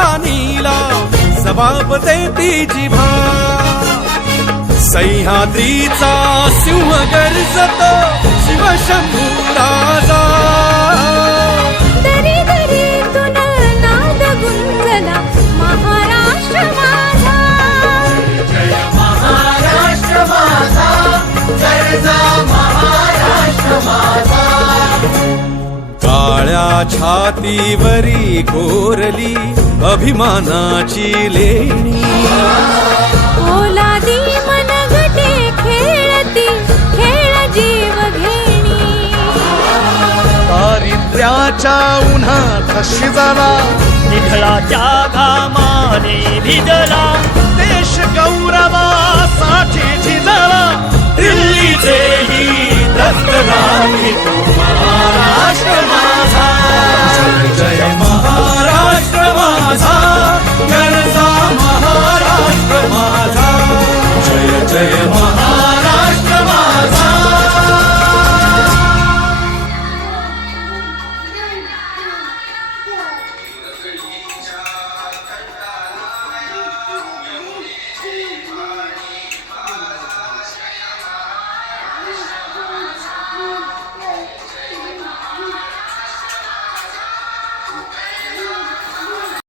राजधानीला जबाब देती जिभा सह्याद्रीचा सिंह गर्जतो शिवशंभू राजा दरी दरीतून नाद गुंजला महाराष्ट्र माझा जय महाराष्ट्र माझा गर्जा महाराष्ट्र माझा काळ्या छातीवरी कोरली अभिमानाची लेणी ओलादी मनगटे खेळती खेळ जीव घेणी दारिद्र्याच्या उन्हात शिजला निखळाच्या घामाने भिजला देश गौरवासाठी झिजला दिल्लीचेही दत्त नाही तो महाराष्ट्र माझा जय जय